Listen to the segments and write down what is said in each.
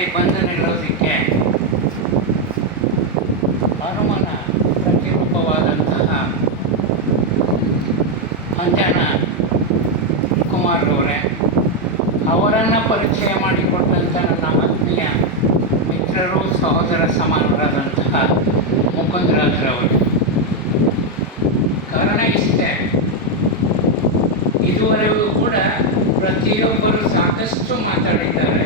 ಇಲ್ಲಿ ಬಂದು ನಿಲ್ಲೋದಕ್ಕೆ ಹನುಮನ ಪ್ರತಿರೂಪವಾದಂತಹ ಅಂಜನ ಕುಮಾರ್ ಅವರೇ, ಅವರನ್ನು ಪರಿಚಯ ಮಾಡಿಕೊಟ್ಟಂಥ ನನ್ನ ಆತ್ಮೀಯ ಮಿತ್ರರು ಸಹೋದರ ಸಮಾನರಾದಂತಹ ಮುಕುಂದರಾಜ್ರವರು. ಕಾರಣ ಇಷ್ಟೇ, ಇದುವರೆಗೂ ಕೂಡ ಪ್ರತಿಯೊಬ್ಬರು ಸಾಕಷ್ಟು ಮಾತಾಡಿದ್ದಾರೆ.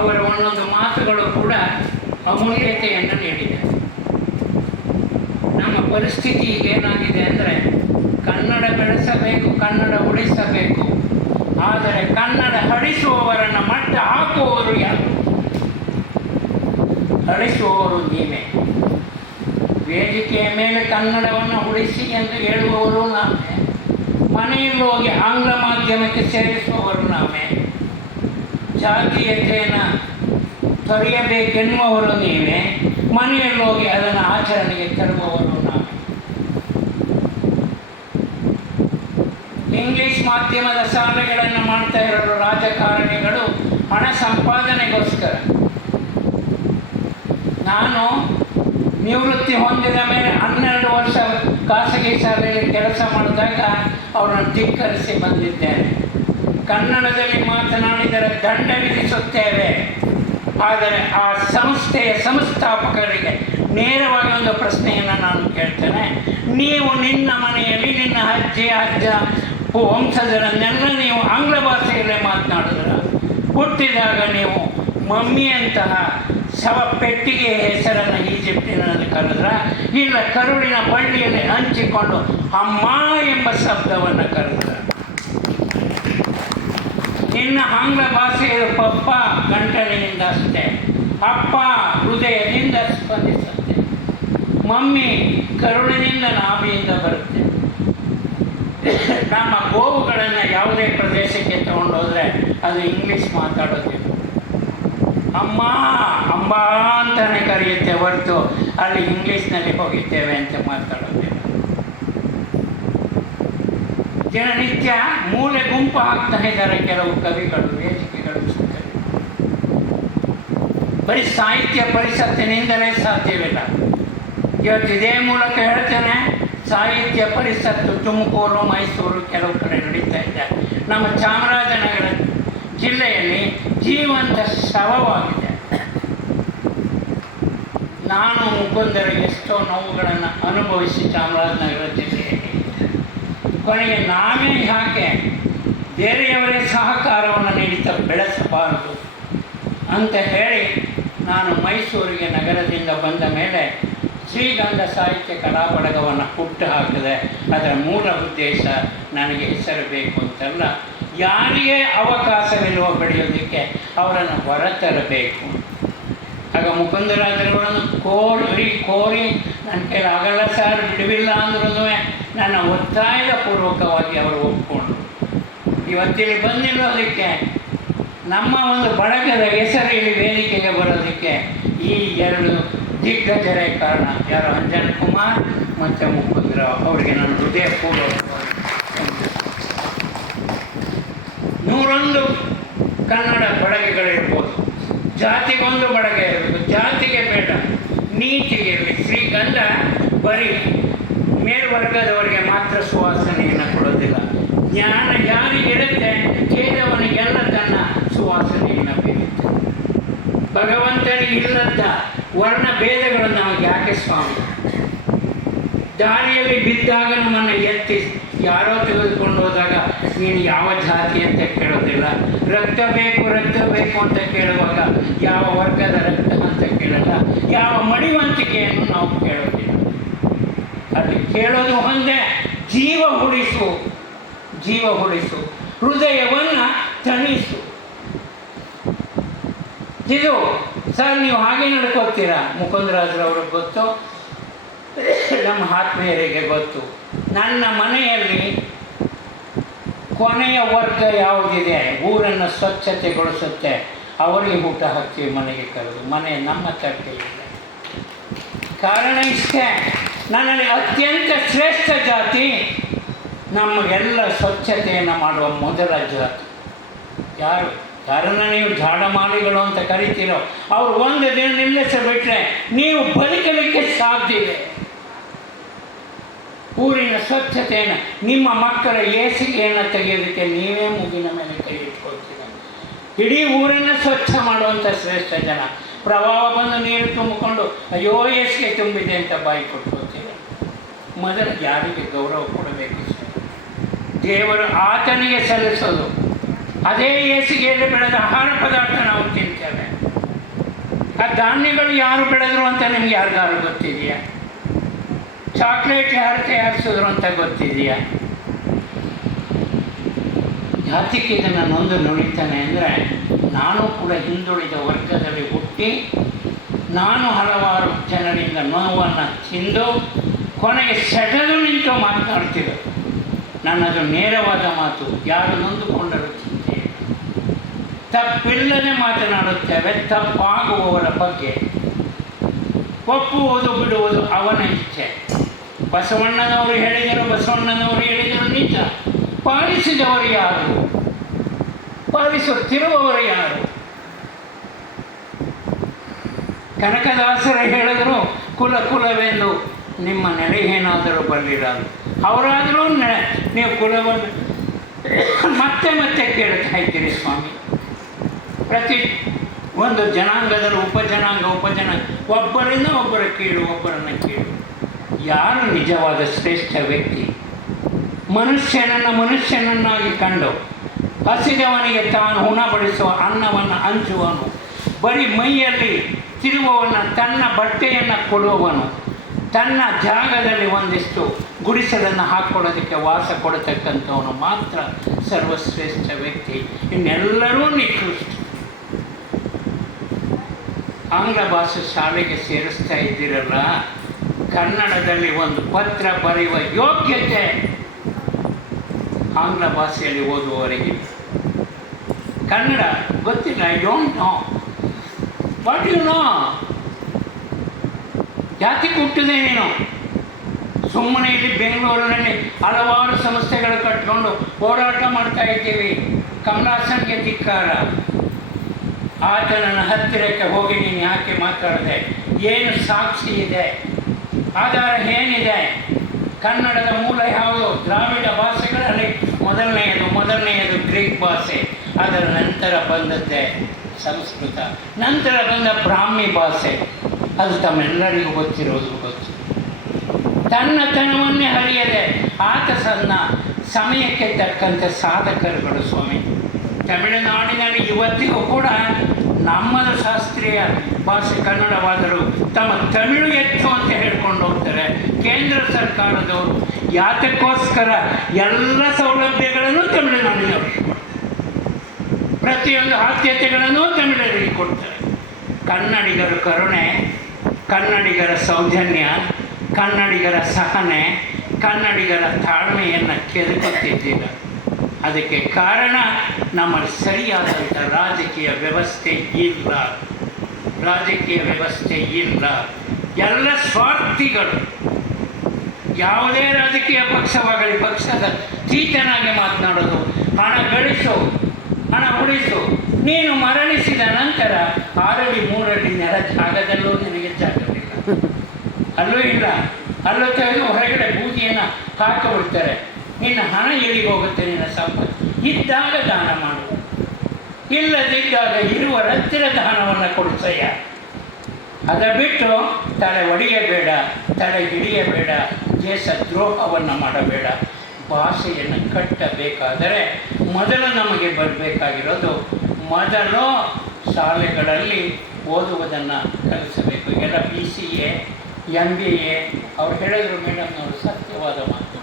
ಅವರ ಒಂದೊಂದು ಮಾತುಗಳು ಕೂಡ ಅಮೂಲ್ಯತೆಯನ್ನು ನೀಡಿದೆ. ನಮ್ಮ ಪರಿಸ್ಥಿತಿ ಈಗೇನಾಗಿದೆ ಅಂದರೆ, ಕನ್ನಡ ಬೆಳೆಸಬೇಕು, ಕನ್ನಡ ಉಳಿಸಬೇಕು, ಆದರೆ ಕನ್ನಡ ಅಳಿಸುವವರನ್ನು ಮಟ್ಟ ಹಾಕುವವರು ಯಾರು? ಅಳಿಸುವವರು ನೀವೇ. ವೇದಿಕೆಯ ಮೇಲೆ ಕನ್ನಡವನ್ನು ಉಳಿಸಿ ಎಂದು ಹೇಳುವವರು ನಾವೇ, ಮನೆಯಲ್ಲಿ ಹೋಗಿ ಆಂಗ್ಲ ಮಾಧ್ಯಮಕ್ಕೆ ಸೇರಿಸುವವರು ನಾವೇ, ಜಾತೀಯತೆಯನ್ನು ತೊರೆಯಬೇಕೆನ್ನುವವರು ನೀವೇ, ಮನೆಯಲ್ಲಿ ಹೋಗಿ ಅದನ್ನು ಆಚರಣೆಗೆ ತರುವವರು ನಾವೇ. ಇಂಗ್ಲಿಷ್ ಮಾಧ್ಯಮದ ಶಾಲೆಗಳನ್ನು ಮಾಡ್ತಾ ಇರೋರು ರಾಜಕಾರಣಿಗಳು ಹಣ ಸಂಪಾದನೆಗೋಸ್ಕರ. ನಾನು ನಿವೃತ್ತಿ ಹೊಂದಿದ ಮೇಲೆ 12 ವರ್ಷ ಖಾಸಗಿ ಶಾಲೆಯಲ್ಲಿ ಕೆಲಸ ಮಾಡಿದಾಗ ಅವರನ್ನು ಧಿಕ್ಕರಿಸಿ ಬಂದಿದ್ದೇನೆ. ಕನ್ನಡದಲ್ಲಿ ಮಾತನಾಡಿದರೆ ದಂಡ ವಿಧಿಸುತ್ತೇವೆ, ಆದರೆ ಆ ಸಂಸ್ಥೆಯ ಸಂಸ್ಥಾಪಕರಿಗೆ ನೇರವಾಗಿ ಒಂದು ಪ್ರಶ್ನೆಯನ್ನು ನಾನು ಕೇಳ್ತೇನೆ. ನೀವು ನಿನ್ನ ಮನೆಯಲ್ಲಿ ನಿನ್ನ ಅಜ್ಜಿ ಅಜ್ಜ ವಂಶಜರನ್ನೆಲ್ಲ ನೀವು ಆಂಗ್ಲ ಭಾಷೆಯಲ್ಲೇ ಮಾತನಾಡಿದ್ರ? ಹುಟ್ಟಿದಾಗ ನೀವು ಮಮ್ಮಿಯಂತಹ ಶವ ಪೆಟ್ಟಿಗೆ ಹೆಸರನ್ನು ಈಜಿಪ್ಟಿನಲ್ಲಿ ಕರೆದ್ರ, ಇಲ್ಲ ಕರುಳಿನ ಬಳ್ಳಿಯಲ್ಲಿ ಹಂಚಿಕೊಂಡು ಅಮ್ಮ ಎಂಬ ಶಬ್ದವನ್ನು ಕರೆದ್ರ? ಇನ್ನು ಆಂಗ್ಲ ಭಾಷೆಯ ಪಪ್ಪ ಗಂಟಲಿನಿಂದ ಅಷ್ಟೇ, ಅಪ್ಪ ಹೃದಯದಿಂದ ಸ್ಪಂದಿಸುತ್ತೆ, ಮಮ್ಮಿ ಕರುಳಿನಿಂದ ನಾಭಿಯಿಂದ ಬರುತ್ತೆ. ನಮ್ಮ ಗೋವುಗಳನ್ನು ಯಾವುದೇ ಪ್ರದೇಶಕ್ಕೆ ತಗೊಂಡೋದ್ರೆ ಅದು ಇಂಗ್ಲೀಷ್ ಮಾತಾಡೋದಿಲ್ಲ, ಅಮ್ಮ ಅಂಬ ಅಂತಾನೆ ಕರೆಯುತ್ತೆ ಹೊರತು ಅಲ್ಲಿ ಇಂಗ್ಲೀಷ್ನಲ್ಲಿ ಹೋಗಿದ್ದೇವೆ ಅಂತ ಮಾತಾಡೋದಿಲ್ಲ. ದಿನನಿತ್ಯ ಮೂಲೆ ಗುಂಪು ಆಗ್ತಾ ಇದ್ದಾರೆ ಕೆಲವು ಕವಿಗಳು, ವೇದಿಕೆಗಳು. ಬರೀ ಸಾಹಿತ್ಯ ಪರಿಷತ್ತಿನಿಂದಲೇ ಸಾಧ್ಯವಿಲ್ಲ. ಇವತ್ತು ಇದೇ ಮೂಲಕ ಹೇಳ್ತೇನೆ, ಸಾಹಿತ್ಯ ಪರಿಷತ್ತು ತುಮಕೂರು, ಮೈಸೂರು ಕೆಲವು ಕಡೆ ನಡೀತಾ ಇದೆ. ನಮ್ಮ ಚಾಮರಾಜನಗರ ಜಿಲ್ಲೆಯಲ್ಲಿ ಜೀವಂತ ಶವವಾಗಿದೆ. ನಾನು ಮುಕುಂದರು ಎಷ್ಟೋ ನೋವುಗಳನ್ನು ಅನುಭವಿಸಿ ಚಾಮರಾಜನಗರ ಜಿಲ್ಲೆಯಲ್ಲಿ, ಕೊನೆಗೆ ನಾವೇ ಯಾಕೆ ಬೇರೆಯವರೇ ಸಹಕಾರವನ್ನು ನೀಡಿತ ಬೆಳೆಸಬಾರದು ಅಂತ ಹೇಳಿ ನಾನು ಮೈಸೂರಿಗೆ ನಗರದಿಂದ ಬಂದ ಮೇಲೆ ಶ್ರೀಗಂಧ ಸಾಹಿತ್ಯ ಕಲಾ ಬಳಗವನ್ನು ಹುಟ್ಟು ಹಾಕಿದೆ. ಅದರ ಮೂಲ ಉದ್ದೇಶ ನನಗೆ ಹೆಸರು ಬೇಕು ಅಂತಲ್ಲ, ಯಾರಿಗೆ ಅವಕಾಶವಿಲ್ಲವೋ ಬೆಳೆಯೋದಕ್ಕೆ ಅವರನ್ನು ಹೊರತರಬೇಕು. ಆಗ ಮುಕುಂದರಾಜರವರನ್ನು ಕೋರಿ ನನ್ನ ಕೈಲಿ ಆಗಲ್ಲ ಸರ್, ಬಿಡುವಿಲ್ಲ ಅಂದ್ರೂ ನನ್ನ ಒತ್ತಾಯದ ಪೂರ್ವಕವಾಗಿ ಅವರು ಒಪ್ಪಿಕೊಂಡ್ರು. ಇವತ್ತಿಲ್ಲಿ ಬಂದಿರೋದಕ್ಕೆ, ನಮ್ಮ ಒಂದು ಬಳಗದ ಹೆಸರು ಇಲ್ಲಿ ವೇದಿಕೆಗೆ ಬರೋದಕ್ಕೆ ಈ 2 ದಿಗ್ಗಜರೇ ಕಾರಣ. ಯಾರು? ಅಂಜನ್ ಕುಮಾರ್ ಮತ್ತು ಮುಕುಂದರಾವ್. ಅವರಿಗೆ ನಾನು ಹೃದಯಪೂರ್ವಕವಾಗಿ 101 ಕನ್ನಡ ಬಳಗಗಳಿರ್ಬೋದು, ಜಾತಿಗೊಂದು ಬಳಗ ಇರಬೇಕು, ಜಾತಿಗೆ ಬೇಡ ನೀತಿಗೆ ಇರಲಿ. ಶ್ರೀಗಂಧ ಬರೀ ಮೇಲ್ವರ್ಗದವರಿಗೆ ಮಾತ್ರ ಸುವಾಸನೆಯನ್ನು ಕೊಡೋದಿಲ್ಲ, ಜ್ಞಾನ ಯಾರಿಗಿರುತ್ತೆ ಕೇಳವನಿಗೆಲ್ಲ ತನ್ನ ಸುವಾಸನೆಯನ್ನು ಬೀರುತ್ತೆ. ಭಗವಂತನಿಗೆ ಇಲ್ಲದ ವರ್ಣ ಭೇದಗಳನ್ನು ನಮಗೆ ಯಾಕೆ ಸ್ವಾಮಿ? ದಾರಿಯಲ್ಲಿ ಬಿದ್ದಾಗ ನಮ್ಮನ್ನು ಎತ್ತಿ ಯಾರೋ ತೆಗೆದುಕೊಂಡು ಹೋದಾಗ ನೀನು ಯಾವ ಜಾತಿ ಅಂತ ಕೇಳೋದಿಲ್ಲ, ರಕ್ತ ಬೇಕು ಅಂತ ಕೇಳುವಾಗ ಯಾವ ವರ್ಗದ ರಕ್ತ ಅಂತ ಕೇಳಲ್ಲ, ಯಾವ ಮಡಿವಂತಿಕೆಯನ್ನು ನಾವು ಕೇಳೋದಿಲ್ಲ. ಅಲ್ಲಿ ಕೇಳೋದು ಒಂದೇ, ಜೀವ ಉಳಿಸು, ಹೃದಯವನ್ನು ತಣಿಸು. ಇದು ಸರ್ ನೀವು ಹಾಗೆ ನಡ್ಕೋತೀರಾ? ಮುಕುಂದರಾಜ್ರವ್ರಿಗೆ ಗೊತ್ತು, ನಮ್ಮ ಆತ್ಮೀಯರಿಗೆ ಗೊತ್ತು. ನನ್ನ ಮನೆಯಲ್ಲಿ ಕೊನೆಯ ವರ್ಗ ಯಾವುದಿದೆ, ಊರನ್ನು ಸ್ವಚ್ಛತೆಗೊಳಿಸುತ್ತೆ, ಅವರಿಗೆ ಊಟ ಹಾಕ್ತೀವಿ ಮನೆಗೆ ಕರೆದು. ಮನೆ ನಮ್ಮ ತಟ್ಟೆಯಿಲ್ಲ. ಕಾರಣ ಇಷ್ಟೇ, ನನ್ನಲ್ಲಿ ಅತ್ಯಂತ ಶ್ರೇಷ್ಠ ಜಾತಿ ನಮಗೆಲ್ಲ ಸ್ವಚ್ಛತೆಯನ್ನು ಮಾಡುವ ಮೊದಲ ಜಾತಿ. ಯಾರನ್ನ ನೀವು ಜಾಡಮಾಲಿಗಳು ಅಂತ ಕರಿತೀರೋ ಅವ್ರು ಒಂದು ದಿನ ನಿಲ್ಲಿಸಿಬಿಟ್ರೆ ನೀವು ಬದುಕಲಿಕ್ಕೆ ಸಾಧ್ಯ ಇದೆ. ಊರಿನ ಸ್ವಚ್ಛತೆಯನ್ನು, ನಿಮ್ಮ ಮಕ್ಕಳ ಏಸಿಗೆಯನ್ನು ತೆಗೆಯೋದಕ್ಕೆ ನೀವೇ ಮುಗಿನ ಮೇಲೆ ಕೈ ಇಟ್ಕೊಳ್ತೀರ. ಇಡೀ ಊರನ್ನು ಸ್ವಚ್ಛ ಮಾಡುವಂಥ ಶ್ರೇಷ್ಠ ಜನ. ಪ್ರವಾಹ ಬಂದು ನೀರು ತುಂಬಿಕೊಂಡು ಅಯ್ಯೋ ಏಸಿಗೆ ತುಂಬಿದೆ ಅಂತ ಬಾಯಿ ಕೊಟ್ಕೊಳ್ತೀರ. ಮೊದಲು ಯಾರಿಗೆ ಗೌರವ ಕೊಡಬೇಕು? ದೇವರು ಆತನಿಗೆ ಸಲ್ಲಿಸೋದು. ಅದೇ ಏಸಿಗೆಯಲ್ಲಿ ಬೆಳೆದ ಆಹಾರ ಪದಾರ್ಥ ನಾವು ತಿಂತೇವೆ. ಆ ಧಾನ್ಯಗಳು ಯಾರು ಬೆಳೆದ್ರು ಅಂತ ನಿಮ್ಗೆ ಯಾರಿಗಾರು ಗೊತ್ತಿದೆಯಾ? ಚಾಕ್ಲೇಟ್ ಯಾರು ತಯಾರಿಸಿದ್ರು ಅಂತ ಗೊತ್ತಿದೆಯಾ? ಯಾತಕ್ಕೆ ಇದನ್ನು ನೊಂದು ನುಡಿತಾನೆ ಅಂದರೆ, ನಾನು ಕೂಡ ಹಿಂದುಳಿದ ವರ್ಗದಲ್ಲಿ ಹುಟ್ಟಿ ನಾನು ಹಲವಾರು ಜನರಿಂದ ನೋವನ್ನು ತಿಂದು ಕೊನೆಗೆ ಸೆಟಲು ನಿಂತು ಮಾತನಾಡ್ತಿದ್ದೆ. ನನ್ನದು ನೇರವಾದ ಮಾತು. ಯಾರು ನೊಂದುಕೊಂಡರು ಚಿಂತೆ, ತಪ್ಪಿಲ್ಲದೆ ಮಾತನಾಡುತ್ತೇವೆ. ತಪ್ಪಾಗುವವರ ಬಗ್ಗೆ ಒಪ್ಪುವುದು ಬಿಡುವುದು ಅವನ ಇಚ್ಛೆ. ಬಸವಣ್ಣನವರು ಹೇಳಿದರು ನಿಜ. ಪಾಲಿಸಿದವರು ಯಾರು? ಪಾಲಿಸುತ್ತಿರುವವರು ಯಾರು? ಕನಕದಾಸರು ಹೇಳಿದರು, ಕುಲವೆಂದು ನಿಮ್ಮ ನೆಲೆ ಏನಾದರೂ ಬರಲಿಲ್ಲ. ಅವರಾದರೂ ನೀವು ಕುಲವನ್ನು ಮತ್ತೆ ಮತ್ತೆ ಕೇಳ್ತಾ ಇದ್ದೀರಿ ಸ್ವಾಮಿ. ಪ್ರತಿ ಒಂದು ಜನಾಂಗದಲ್ಲಿ ಉಪಜನಾಂಗ ಒಬ್ಬರಿಂದ ಒಬ್ಬರ ಕೀಳು, ಒಬ್ಬರನ್ನು ಕೀಳು. ಯಾರು ನಿಜವಾದ ಶ್ರೇಷ್ಠ ವ್ಯಕ್ತಿ? ಮನುಷ್ಯನನ್ನಾಗಿ ಕಂಡು ಹಸಿದವನಿಗೆ ತಾನು ಉಣಬಡಿಸುವ ಅನ್ನವನ್ನು ಹಂಚುವನು, ಬರೀ ಮೈಯಲ್ಲಿ ತಿರುವವನ, ತನ್ನ ಬಟ್ಟೆಯನ್ನು ಕೊಡುವವನು, ತನ್ನ ಜಾಗದಲ್ಲಿ ಒಂದಿಷ್ಟು ಗುಡಿಸಲನ್ನು ಹಾಕ್ಕೊಳ್ಳೋದಕ್ಕೆ ವಾಸ ಕೊಡತಕ್ಕಂಥವನು ಮಾತ್ರ ಸರ್ವಶ್ರೇಷ್ಠ ವ್ಯಕ್ತಿ. ಇನ್ನೆಲ್ಲರೂ ನಿಕೃಷ್ಟ. ಆಂಗ್ಲ ಭಾಷೆ ಶಾಲೆಗೆ ಸೇರಿಸ್ತಾ ಇದ್ದೀರಲ್ಲ, ಕನ್ನಡದಲ್ಲಿ ಒಂದು ಪತ್ರ ಬರೆಯುವ ಯೋಗ್ಯತೆ ಆಂಗ್ಲ ಭಾಷೆಯಲ್ಲಿ ಓದುವವರಿಗೆ. ಕನ್ನಡ ಗೊತ್ತಿಲ್ಲ, I don't know. What you know? ಜಾತಿ ಹುಟ್ಟಿದೆ ನೀನು. ಸುಮ್ಮನೆ ಇಲ್ಲಿ ಬೆಂಗಳೂರಿನಲ್ಲಿ ಹಲವಾರು ಸಂಸ್ಥೆಗಳು ಕಟ್ಕೊಂಡು ಹೋರಾಟ ಮಾಡ್ತಾ ಇದ್ದೀವಿ. ಕಮಲಾಸನ್ಗೆ ಧಿಕ್ಕಾರ. ಆತನನ್ನು ಹತ್ತಿರಕ್ಕೆ ಹೋಗಿ ನೀನು ಯಾಕೆ ಮಾತಾಡಿದೆ? ಏನು ಸಾಕ್ಷಿ ಇದೆ? ಆಧಾರ ಏನಿದೆ? ಕನ್ನಡದ ಮೂಲ ಯಾವುದು? ದ್ರಾವಿಡ ಭಾಷೆಗಳಲ್ಲಿ ಮೊದಲನೆಯದು ಗ್ರೀಕ್ ಭಾಷೆ, ಅದರ ನಂತರ ಬಂದದ್ದೇ ಸಂಸ್ಕೃತ, ನಂತರ ಬಂದ ಬ್ರಾಹ್ಮಿ ಭಾಷೆ. ಅದು ತಮ್ಮೆಲ್ಲರಿಗೂ ಗೊತ್ತು. ತನ್ನತನವನ್ನೇ ಅರಿಯದೆ ಆತ ಸಮಯಕ್ಕೆ ತಕ್ಕಂತೆ ಸಾಧಕರುಗಳು ಸ್ವಾಮಿ. ತಮಿಳುನಾಡಿನಲ್ಲಿ ಇವತ್ತಿಗೂ ಕೂಡ ನಮ್ಮದು ಶಾಸ್ತ್ರೀಯ ಭಾಷೆ ಕನ್ನಡವಾದರೂ ತಮ್ಮ ತಮಿಳು ಹೆಚ್ಚು ಅಂತ ಹೇಳ್ಕೊಂಡು ಹೋಗ್ತಾರೆ. ಕೇಂದ್ರ ಸರ್ಕಾರದವರು ಯಾತಕ್ಕೋಸ್ಕರ ಎಲ್ಲ ಸೌಲಭ್ಯಗಳನ್ನು ತಮಿಳುನಾಡಿನವರು ಕೊಡ್ತಾರೆ. ಪ್ರತಿಯೊಂದು ಆದ್ಯತೆಗಳನ್ನು ತಮಿಳರಿಗೆ ಕೊಡ್ತಾರೆ. ಕನ್ನಡಿಗರ ಕರುಣೆ, ಕನ್ನಡಿಗರ ಸೌಜನ್ಯ, ಕನ್ನಡಿಗರ ಸಹನೆ, ಕನ್ನಡಿಗರ ತಾಳ್ಮೆಯನ್ನು ಕೆದಕುತ್ತಿದ್ದೀರ. ಅದಕ್ಕೆ ಕಾರಣ ನಮ್ಮಲ್ಲಿ ಸರಿಯಾದಂಥ ರಾಜಕೀಯ ವ್ಯವಸ್ಥೆ ಇಲ್ಲ. ಎಲ್ಲ ಸ್ವಾರ್ಥಿಗಳು. ಯಾವುದೇ ರಾಜಕೀಯ ಪಕ್ಷವಾಗಲಿ ಪಕ್ಷದ ಚೀತನಾಗಿ ಮಾತನಾಡೋದು. ಹಣ ಗಳಿಸು, ಹಣ ಉಳಿಸು. ನೀನು ಮರಣಿಸಿದ ನಂತರ 6 ಅಡಿ 3 ಅಡಿ ನೆಲ ಜಾಗದಲ್ಲೂ ನಿನಗೆ ಜಾಗವಿಲ್ಲ, ಅಲ್ಲೂ ಇಲ್ಲ. ಅಲ್ಲೂ ತೆಗೆದು ಹೊರಗಡೆ ಬೂದಿಯನ್ನು ಹಾಕಿಬಿಡ್ತಾರೆ. ನಿನ್ನ ಹಣ ಎಲ್ಲಿಗೆ ಹೋಗುತ್ತೆ? ನಿನ್ನ ಸಂಪತ್ತು ಇದ್ದಾಗ ದಾನ ಮಾಡು, ಇಲ್ಲದಿದ್ದಾಗ ಇರುವ ಹತ್ತಿರ ದಾನವನ್ನು ಕೊಡಿಸಯ್ಯ. ಅದ ಬಿಟ್ಟು ತಲೆ ಒಡೆಯಬೇಡ, ತಲೆ ಹಿಡಿಯಬೇಡ, ದೇಶ ದ್ರೋಹವನ್ನು ಮಾಡಬೇಡ. ಭಾಷೆಯನ್ನು ಕಟ್ಟಬೇಕಾದರೆ ಮೊದಲು ನಮಗೆ ಬರಬೇಕಾಗಿರೋದು, ಮೊದಲು ಶಾಲೆಗಳಲ್ಲಿ ಓದುವುದನ್ನು ಕಲಿಸಬೇಕು. ಎಲ್ಲ BCA MBA ಅವ್ರು ಹೇಳಿದ್ರು ಮೇಡಮ್ನವರು, ಸತ್ಯವಾದ ಮಾತು.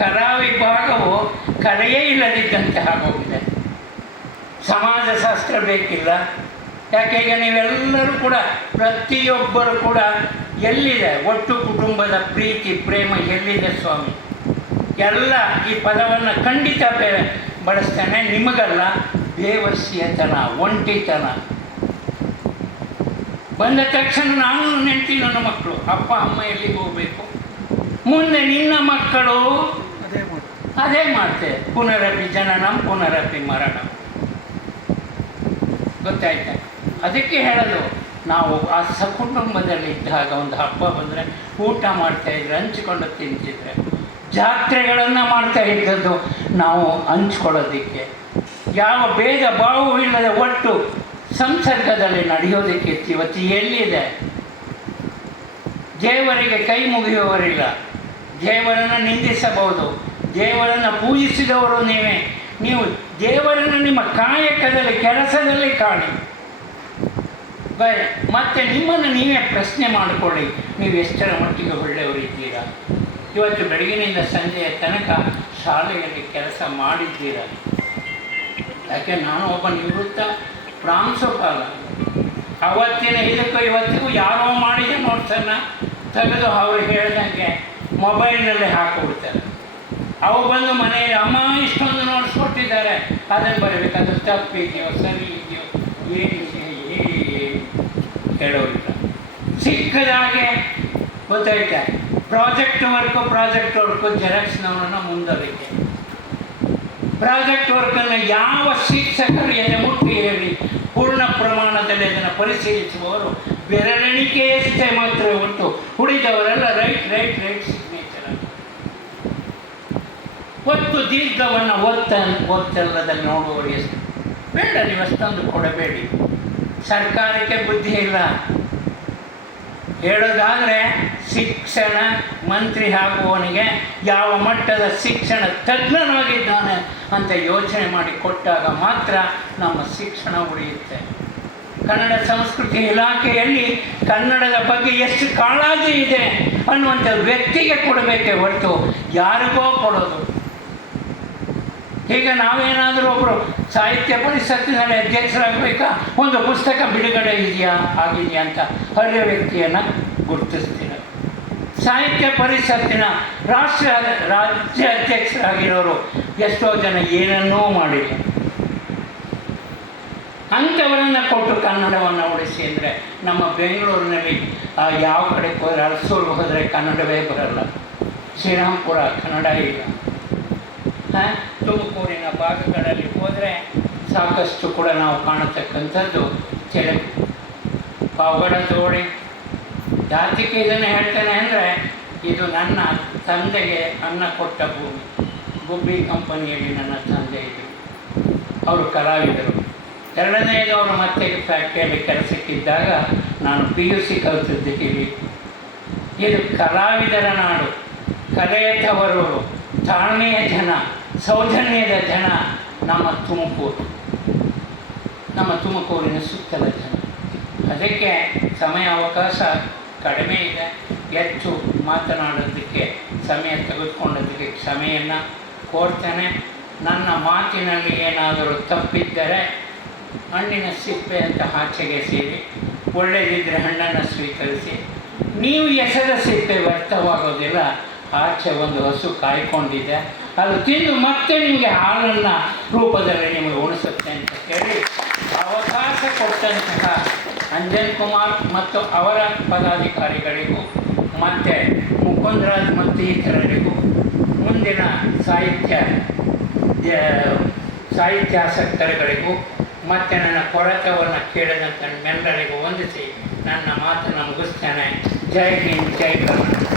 ಕಲಾ ವಿಭಾಗವು ಕಲೆಯೇ ಇಲ್ಲದಿದ್ದಂತೆ ಆಗೋಗಿದೆ. ಸಮಾಜಶಾಸ್ತ್ರ ಬೇಕಿಲ್ಲ. ಯಾಕೆ? ಈಗ ನೀವೆಲ್ಲರೂ ಕೂಡ, ಪ್ರತಿಯೊಬ್ಬರು ಕೂಡ ಎಲ್ಲಿದೆ ಒಟ್ಟು ಕುಟುಂಬದ ಪ್ರೀತಿ ಪ್ರೇಮ ಎಲ್ಲಿದೆ ಸ್ವಾಮಿ? ಎಲ್ಲ ಈ ಪದವನ್ನು ಖಂಡಿತ ಬಳಸ್ತಾನೆ. ನಿಮಗಲ್ಲ, ಬೇವರ್ಸಿಯತನ, ಒಂಟಿತನ ಬಂದ ತಕ್ಷಣ ನಾನು ನೆಂಟಿ ನನ್ನ ಮಕ್ಕಳು, ಅಪ್ಪ ಅಮ್ಮ ಎಲ್ಲಿಗೆ ಹೋಗಬೇಕು? ಮುಂದೆ ನಿನ್ನ ಮಕ್ಕಳು ಅದೇ ಮಾಡ್ತೇವೆ. ಪುನರಪಿ ಜನನಂ ಪುನರಪಿ ಮರಣಂ. ಗೊತ್ತಾಯ್ತಾ? ಅದಕ್ಕೆ ಹೇಳೋದು, ನಾವು ಆ ಸಕುಟುಂಬದಲ್ಲಿ ಇದ್ದಾಗ ಒಂದು ಹಬ್ಬ ಬಂದರೆ ಊಟ ಮಾಡ್ತಾಯಿದ್ರೆ, ಹಂಚಿಕೊಂಡು ತಿಂತಿದ್ರೆ, ಜಾತ್ರೆಗಳನ್ನು ಮಾಡ್ತಾ ಇದ್ದದ್ದು ನಾವು ಹಂಚ್ಕೊಳ್ಳೋದಕ್ಕೆ, ಯಾವ ಭೇದ ಭಾವವೂ ಇಲ್ಲದ ಒಟ್ಟು ಸಂಸರ್ಗದಲ್ಲಿ ನಡೆಯೋದಕ್ಕೆ. ಇವತ್ತು ಎಲ್ಲಿದೆ? ದೇವರಿಗೆ ಕೈ ಮುಗಿಯುವವರಿಲ್ಲ. ದೇವರನ್ನು ನಿಂದಿಸಬಹುದು, ದೇವರನ್ನು ಪೂಜಿಸಿದವರು ನೀವೇ. ನೀವು ದೇವರನ್ನು ನಿಮ್ಮ ಕಾಯಕದಲ್ಲಿ, ಕೆಲಸದಲ್ಲಿ ಕಾಣಿ. ಮತ್ತು ನಿಮ್ಮನ್ನು ನೀವೇ ಪ್ರಶ್ನೆ ಮಾಡಿಕೊಳ್ಳಿ, ನೀವು ಎಷ್ಟರ ಮಟ್ಟಿಗೆ ಒಳ್ಳೆಯವರಿದ್ದೀರಾ. ಇವತ್ತು ಬೆಳಗಿನಿಂದ ಸಂಜೆಯ ತನಕ ಶಾಲೆಯಲ್ಲಿ ಕೆಲಸ ಮಾಡಿದ್ದೀರಾ? ಯಾಕೆ ನಾನು ಒಬ್ಬ ನಿವೃತ್ತ ಪ್ರಾಂಶುಪಾಲ. ಅವತ್ತಿನ ಇದಕ್ಕೂ ಇವತ್ತಿಗೂ ಯಾರೋ ಮಾಡಿದ ನೋಟ್ಸನ್ನು ತೆಗೆದು ಅವ್ರು ಹೇಳ್ದಂಗೆ ಮೊಬೈಲ್ನಲ್ಲೇ ಹಾಕಿಬಿಡ್ತಾರೆ. ಅವು ಬಂದು ಮನೆಯಲ್ಲಿ ಅಮ್ಮ ಇಷ್ಟೊಂದು ನೋಟ್ಸ್ ಕೊಟ್ಟಿದ್ದಾರೆ, ಅದನ್ನು ಬರಬೇಕು, ಅದು ತಪ್ಪಿದೆಯೋ ಸರಿ ಇದೆಯೋ ಏನಿದೆ ಹೇಳೋರಿಲ್ಲ. ಸಿಕ್ಕದಾಗೆ ಗೊತ್ತಾಯ್ತಾ? ಪ್ರಾಜೆಕ್ಟ್ ವರ್ಕು ಜೆರಾಕ್ಸ್ನವರನ್ನು ಮುಂದೋದಕ್ಕೆ. ಪ್ರಾಜೆಕ್ಟ್ ವರ್ಕನ್ನು ಯಾವ ಶಿಕ್ಷಕರು ಎದೆ ಮುಟ್ಟಿ ಹೇಳಿ ಪೂರ್ಣ ಪ್ರಮಾಣದಲ್ಲಿ ಅದನ್ನು ಪರಿಶೀಲಿಸುವವರು ಬೆರಳೆಣಿಕೆಯಷ್ಟೇ ಮಾತ್ರ ಹೊರತು ಉಳಿದವರೆಲ್ಲ ರೈಟ್ ಸಿಗ್ನೇಚರ್. ಒತ್ತು ದೀರ್ಘವನ್ನು ಒತ್ತೆಲ್ಲದಲ್ಲಿ ನೋಡುವವರು ಎಷ್ಟು ಬೇಡ, ನೀವು ಅಷ್ಟೊಂದು ಕೊಡಬೇಡಿ. ಸರ್ಕಾರಕ್ಕೆ ಬುದ್ಧಿ ಇಲ್ಲ. ಹೇಳೋದಾದರೆ ಶಿಕ್ಷಣ ಮಂತ್ರಿ ಆಗುವವನಿಗೆ ಯಾವ ಮಟ್ಟದ ಶಿಕ್ಷಣ ತಜ್ಞನಾಗಿದ್ದಾನೆ ಅಂತ ಯೋಚನೆ ಮಾಡಿ ಕೊಟ್ಟಾಗ ಮಾತ್ರ ನಮ್ಮ ಶಿಕ್ಷಣ ಉಳಿಯುತ್ತೆ. ಕನ್ನಡ ಸಂಸ್ಕೃತಿ ಇಲಾಖೆಯಲ್ಲಿ ಕನ್ನಡದ ಬಗ್ಗೆ ಎಷ್ಟು ಕಾಳಜಿ ಇದೆ ಅನ್ನುವಂಥ ವ್ಯಕ್ತಿಗೆ ಕೊಡಬೇಕೇ ಹೊರತು ಯಾರಿಗೋ ಕೊಡೋದು. ಈಗ ನಾವೇನಾದರೂ ಒಬ್ಬರು ಸಾಹಿತ್ಯ ಪರಿಷತ್ತಿನಲ್ಲಿ ಅಧ್ಯಕ್ಷರಾಗಬೇಕಾ, ಒಂದು ಪುಸ್ತಕ ಬಿಡುಗಡೆ ಆಗಿದೆಯಾ ಅಂತ ಹಳೆಯ ವ್ಯಕ್ತಿಯನ್ನು ಗುರುತಿಸ್ತೀರ. ಸಾಹಿತ್ಯ ಪರಿಷತ್ತಿನ ರಾಜ್ಯ ಅಧ್ಯಕ್ಷರಾಗಿರೋರು ಎಷ್ಟೋ ಜನ ಏನನ್ನೂ ಮಾಡಿಲ್ಲ. ಅಂಥವರನ್ನು ಕೊಟ್ಟು ಕನ್ನಡವನ್ನು ಉಳಿಸಿ ಅಂದರೆ, ನಮ್ಮ ಬೆಂಗಳೂರಿನಲ್ಲಿ ಯಾವ ಕಡೆ ಹೋದರೆ, ಅರಸೂರು ಹೋದರೆ ಕನ್ನಡವೇ ಬರಲ್ಲ, ಶ್ರೀರಾಮ್ಪುರ ಕನ್ನಡ ಇಲ್ಲ, ತುಮಕೂರಿನ ಭಾಗಗಳಲ್ಲಿ ಹೋದರೆ ಸಾಕಷ್ಟು ಕೂಡ ನಾವು ಕಾಣತಕ್ಕಂಥದ್ದು ತೆಲುಗು. ಪಾವಗಡ ತೋಡಿ ಜಾತಿಗೆ ಇದನ್ನು ಹೇಳ್ತೇನೆ ಅಂದರೆ, ಇದು ನನ್ನ ತಂದೆಗೆ ಅನ್ನ ಕೊಟ್ಟ ಭೂಮಿ. ಗುಬ್ಬಿ ಕಂಪನಿಯಲ್ಲಿ ನನ್ನ ತಂದೆ ಇದ್ದರು, ಅವರು ಕಲಾವಿದರು. ಎರಡನೇದು ಅವರು ಮತ್ತೆ ಫ್ಯಾಕ್ಟ್ರಿಯಲ್ಲಿ ಕೆಲಸಕ್ಕಿದ್ದಾಗ ನಾನು PUC ಕಲಿತಿದ್ದಕ್ಕೆ ಇಲ್ಲಿ. ಇದು ಕಲಾವಿದರ ನಾಡು, ಕಲೆಯ ತವರೂರು, ತಾಳ್ಮೆಯ ಜನ, ಸೌಜನ್ಯದ ಜನ ನಮ್ಮ ತುಮಕೂರು, ನಮ್ಮ ತುಮಕೂರಿನ ಸುತ್ತಲ ಜನ. ಅದಕ್ಕೆ ಸಮಯ ಅವಕಾಶ ಕಡಿಮೆ ಇದೆ, ಹೆಚ್ಚು ಮಾತನಾಡೋದಕ್ಕೆ ಸಮಯ ತೆಗೆದುಕೊಂಡೋದಕ್ಕೆ ಕ್ಷಮೆಯನ್ನು ಕೋರ್ತೇನೆ. ನನ್ನ ಮಾತಿನಲ್ಲಿ ಏನಾದರೂ ತಪ್ಪಿದ್ದರೆ ಹಣ್ಣಿನ ಸಿಪ್ಪೆ ಅಂತ ಆಚೆಗೆ ಸೇರಿ, ಒಳ್ಳೆಯದಿದ್ದರೆ ಹಣ್ಣನ್ನು ಸ್ವೀಕರಿಸಿ. ನೀವು ಎಸೆದ ಸಿಪ್ಪೆ ವ್ಯರ್ಥವಾಗೋದಿಲ್ಲ. ಆಚೆ ಒಂದು ಹಸು ಕಾಯ್ಕೊಂಡಿದೆ, ಅದು ತಿಂದು ಮತ್ತೆ ನಿಮಗೆ ಹಾಲನ್ನು ರೂಪದಲ್ಲಿ ನಿಮಗೆ ಉಣಿಸುತ್ತೆ ಅಂತ ಹೇಳಿ ಅವಕಾಶ ಕೊಟ್ಟಂತಹ ಅಂಜನ್ ಕುಮಾರ್ ಮತ್ತು ಅವರ ಪದಾಧಿಕಾರಿಗಳಿಗೂ ಮತ್ತು ಮುಕುಂದರಾಜ್ ಮತ್ತು ಇತರರಿಗೂ, ಮುಂದಿನ ಸಾಹಿತ್ಯಾಸಕ್ತರುಗಳಿಗೂ ಮತ್ತು ನನ್ನ ಕೊರತವನ್ನು ಕೇಳಿದಂಥ ನಿಮ್ಮೆಲ್ಲರಿಗೂ ವಂದಿಸಿ ನನ್ನ ಮಾತನ್ನು ಮುಗಿಸ್ತೇನೆ. ಜೈ ಹಿಂದ್, ಜೈ ಕರ್ನಾಟಕ.